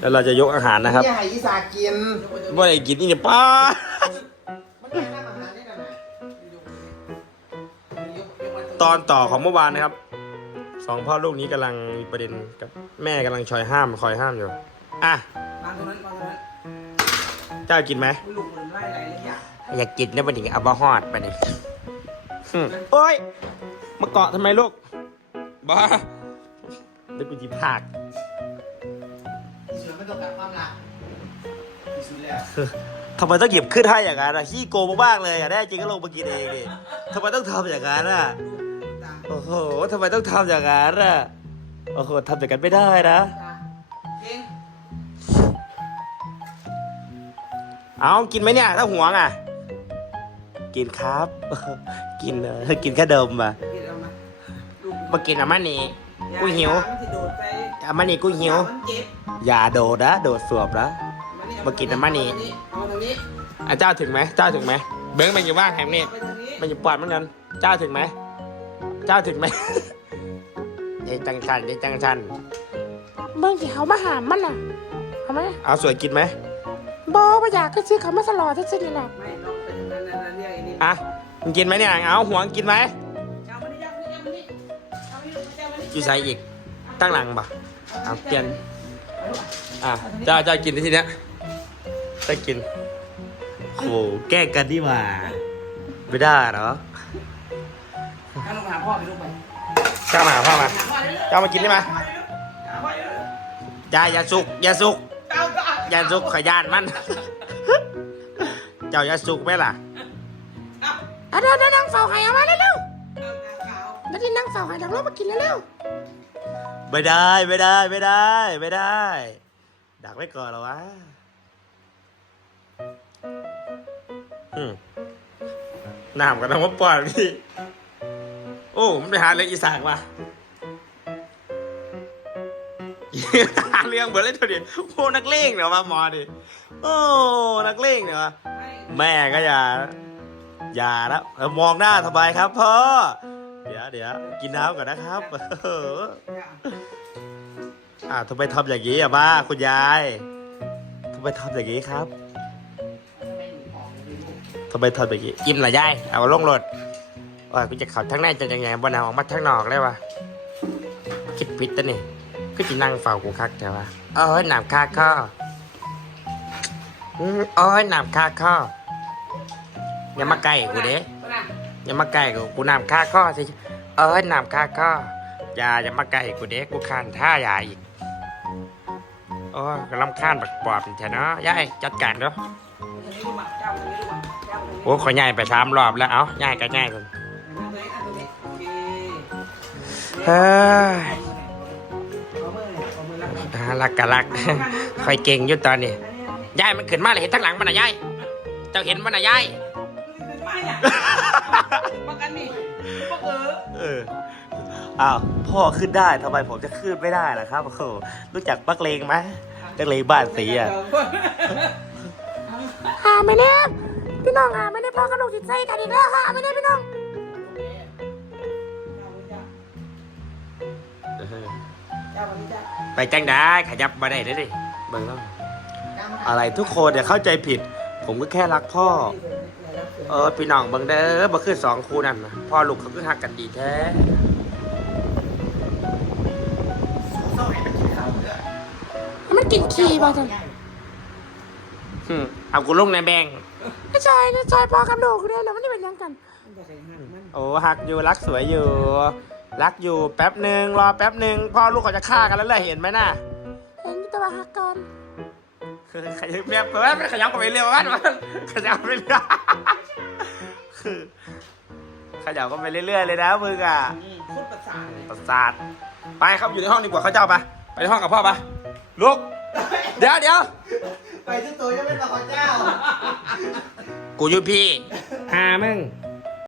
แล้วเราจะยกอาหารนะครับอย่าให้อีสากินว่าไอ้กินนี่เนี่ยป้ามันแย่น้ำอาหารได้ขนาดตอนต่อของเมื่อวานนะครับสองพ่อลูกนี้กำลังมีประเด็นกับแม่กำลังคอยห้ามคอยห้ามอยู่อะวางตรงนั้นวางตรงนั้นเจ้ากินไหมมันหลุมเหมือนไล่ไหลเลยอย่างอยากกินนะบัดนี้เอาบะฮอดไปนี่หึโอ้ยมาเกาะทำไมลูกบ้าเดี๋ยวกูจีพากอีเสือไม่ ต้องการความรักที่สุดแล้วทำไมต้องหยิบขึ้นให้อย่างนั้นอะขี้โกงมากๆเลยอะแน่จริงก็ลงมากินเองดิทำไมต้องทำอย่างนั้นอะโอ้โหทำไมต้องทำอย่างนั้นอะโอ้โหทำอย่างนั้นไม่ได้นะตาเก่งเอากินไหมเนี่ย ถ้าห่วงอะ กินครับ กินเออกินแค่เดิมอะมากมากินอะมันนี่กูหิวอะมันนี่กูหิว อย่าโดดนะ โดดสวบนะ มากินน้ำมันนี่ เอาตรงนี้อะเจ้าถึงไหมเจ้าถึงไหมเบิ้งมันอยู่ว่างแหมนี่เอาไปตรงนี้มันอยู่ปอดเหมือนกัน เจ้าถึงไหม เจ้าถึงไหมเดี๋ยวจังชันเดี๋ยวจังชัน เบิ่งที่เขามาหามมันน่ะเอาไหมเอาสวยกินไหมบอว่าอยากก็ซื้อเขามาสลอที่สุดนี่แหละไม่ลองไปตรงนั้นนั่นนั่นเรียกไอ้นี่อะมึงกินไหมเนี่ยเอาห่วงกินไหม เอามานี่เอามานี่เอามานี่เอามานี่เอามานี่อยู่ใส่อีก ตั้งหลังปะเอาเปลี่ยน อะเจ้าเจ้ากินทีเนี้ยจะกินโหแกล้งกันดีหว่า ไม่ได้เหรอเอาลงมาหาพ่อไปลูกไปเจ้ามาหาพ่อมาหาพ่อเร็วๆเจ้ามากินได้ไหมหาพ่อเร็วอย่าอย่าสุกอย่าสุกๆเอาก็เอาอย่าสุกขยานมัน เจ้าอย่าสุกไหมล่ะเอาอะเดี๋ยวเดี๋ยวนั่งเฝ้าให้เอามาเร็วเอาขาวๆเดี๋ยวที่นั่งเฝ้าให้ดังรถมากินเร็ว ไม่ได้ไม่ได้ไม่ได้ ไม่ได้ ดักไว้ก่อนเหรอวะอืมน้ำกับน้ำมันปอดพี่โอ้มันไปหาเรื่องอีสานว่ะหาเรื่องเบิร์ดเลยตัวเดียวโอ้นักเลงเดี๋ยวมาหมอดิโอ้นักเลงเดี๋ยวไม่แม่ก็อย่า อย่าแล้วเออมองหน้าทำไมครับพ่อ เดี๋ยวเดี๋ยวกินน้ำก่อนนะครับเอออ่าทำไมทำอย่างนี้อะบ้าคุณยายทำไมทำอย่างนี้ครับทำไมทำอย่างนี้อิ่มเหรอยายเอาลงรถว่ากูจะเข่าทั้งในจะยังไงบนเอาออกมาทั้งนอกเลยวะคิดผิดตะนี่ก็จะนั่งเฝ้ากูคักแต่ว่าเอ้ยหนามคาข้ออืมเอ้ยหนามคาข้ออย่ามาใกล้กูเด้ไปนะ อย่ามาใกล้กูกูน้ำคาข้อสิเอ้ยน้ำคาข้ออย่าอย่ามาใกล้กูเด็กกูคานท่าใหญ่อีกโอ้ยลำคาญบักปอบแท้เนาะยายจัดการเด้อตรงนี้ลูกมาเจ้าตรงนี้ลูกมาเจ้าตรงนี้โอ้ขอใหญ่ไปสามรอบแล้วเอ้าใหญ่ก็ใหญ่ผมตรงนี้ตรงนี้โอเคเฮ้ยเอามือเอามือรับกันอ่ารักกะรักคอยเก่งอยู่ตอนนี้ยายมันขึ้นมาเลยเห็นทั้งหลังมันนะยายเจ้าเห็นมันนะยาย ไม่อะประกันนี่ประเออเอออ้าวพ่อขึ้นได้ทำไมผมจะขึ้นไม่ได้ล่ะครับโอ้โหรู้จักปักเลงไหมปักเลงบ้านสีอะๆหาไม่แน่พี่น้องหาไม่ได้พ่อกระดูกจิตใจกันอีกแล้วหาไม่ได้พี่น้องไปจังได้ขยับมาได้เลยดิเบิ่งแล้วอะไรทุกคนอย่าเข้าใจผิด ผมก็แค่รักพ่อ เออพี่น้องเบิ่งเด้อบ่คือสองคู่นั่นนะพ่อลูกเขาคือหักกันดีแท้มันกินขี้บ่จังหึเอากูลงในแบงค์ไอ้จอยไอ้จอยพ่อกระดูกเนี่ยแล้วมันจะเป็นยังกันโอ้หักอยู่รักสวยอยู่ รักอยู่แป๊บหนึ่งรอแป๊บหนึ่งพ่อลูกเขาจะฆ่ากันแล้วเลยเห็นไหมน่ะเห็นแตัวาหักก่อนคือขยับแบบแบบไม่ขยับกันไปเร็วมันมันขยับไปเรื่อยคือ ขยับกันไปเรื่อยๆเลยนะมึงอะพูดภาษาเลยประสาทไปครับอยู่ในห้องดีกว่าเขาเจ้าไปไปในห้องกับพ่อไปลุกเดี๋ยวเดี๋ยวไปทุกตัวจะเป็นพระเจ้า กูอยู่พี่หามึง